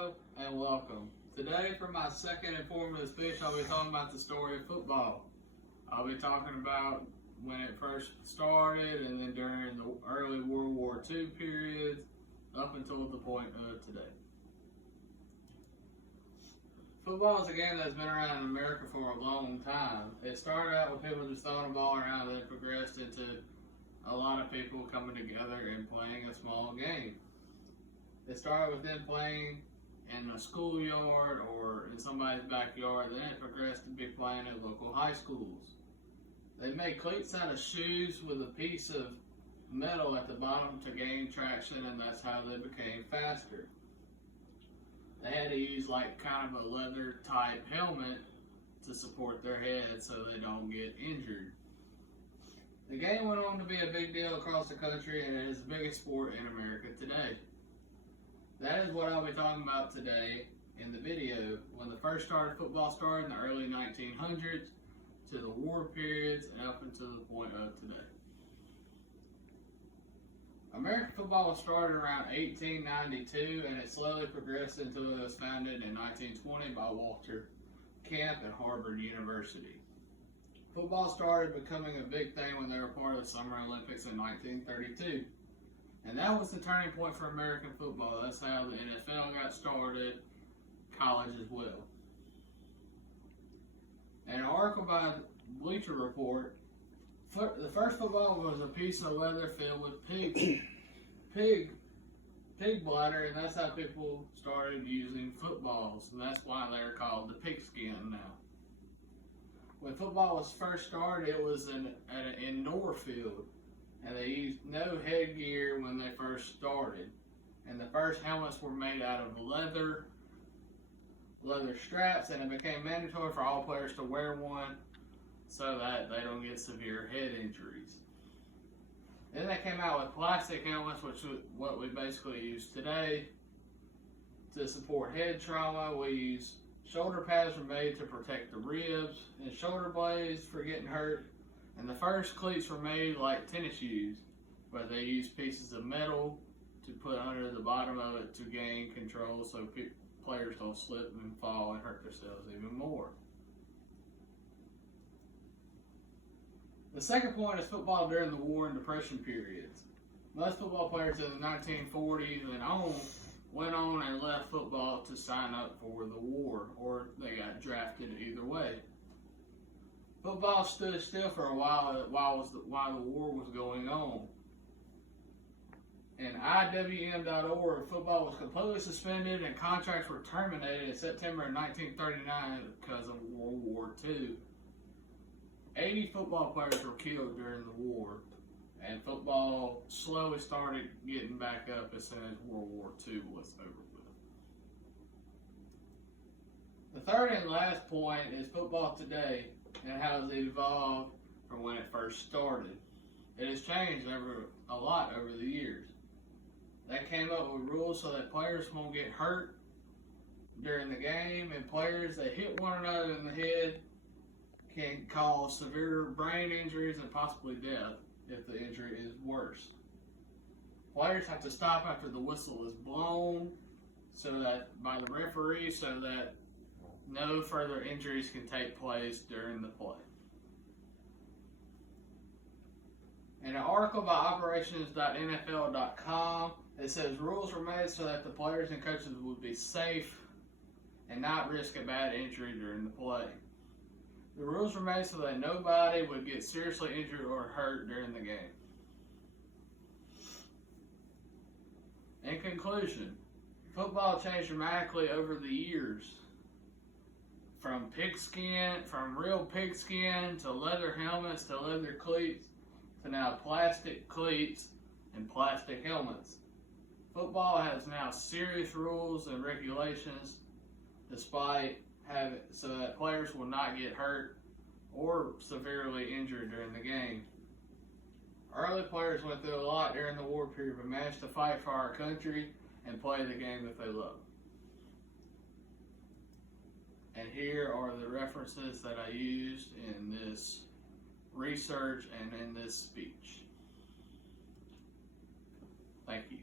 Hello and welcome. Today, for my second informative speech, I'll be talking about the story of football. I'll be talking about when it first started and then during the early World War II periods up until the point of today. Football is a game that's been around in America for a long time. It started out with people just throwing a ball around and then progressed into a lot of people coming together and playing a small game. It started with them playing in a schoolyard or in somebody's backyard, then it progressed to be playing at local high schools. They made cleats out of shoes with a piece of metal at the bottom to gain traction, and that's how they became faster. They had to use like kind of a leather type helmet to support their head so they don't get injured. The game went on to be a big deal across the country, and it is the biggest sport in America today. That is what I'll be talking about today in the video, when the first start of football started in the early 1900s to the war periods and up until the point of today. American football was started around 1892 and it slowly progressed until it was founded in 1920 by Walter Camp at Harvard University. Football started becoming a big thing when they were part of the Summer Olympics in 1932. And that was the turning point for American football. That's how the NFL got started, college as well. An article by Bleacher Report, the first football was a piece of leather filled with pig bladder, and that's how people started using footballs, and that's why they're called the pigskin now. When football was first started, it was at an indoor field, and they used no headgear when they first started. And the first helmets were made out of leather straps, and it became mandatory for all players to wear one so that they don't get severe head injuries. Then they came out with plastic helmets, which is what we basically use today to support head trauma. We use shoulder pads were made to protect the ribs and shoulder blades for getting hurt. And the first cleats were made like tennis shoes, but they used pieces of metal to put under the bottom of it to gain control so players don't slip and fall and hurt themselves even more. The second point is football during the war and depression periods. Most football players in the 1940s and on went on and left football to sign up for the war, or they got drafted either way. Football stood still for a while while the war was going on. In IWM.org, football was completely suspended and contracts were terminated in September of 1939 because of World War II. 80 football players were killed during the war, and football slowly started getting back up as soon as World War II was over with. The third and last point is football today and how it's evolved from when it first started. It has changed a lot over the years. They came up with rules so that players won't get hurt during the game, and players that hit one another in the head can cause severe brain injuries and possibly death if the injury is worse. Players have to stop after the whistle is blown by the referee so that no further injuries can take place during the play. In an article by operations.nfl.com, it says rules were made so that the players and coaches would be safe and not risk a bad injury during the play. The rules were made so that nobody would get seriously injured or hurt during the game. In conclusion, football changed dramatically over the years. From real pigskin to leather helmets to leather cleats to now plastic cleats and plastic helmets. Football has now serious rules and regulations so that players will not get hurt or severely injured during the game. Early players went through a lot during the war period but managed to fight for our country and play the game that they love. And here are the references that I used in this research and in this speech. Thank you.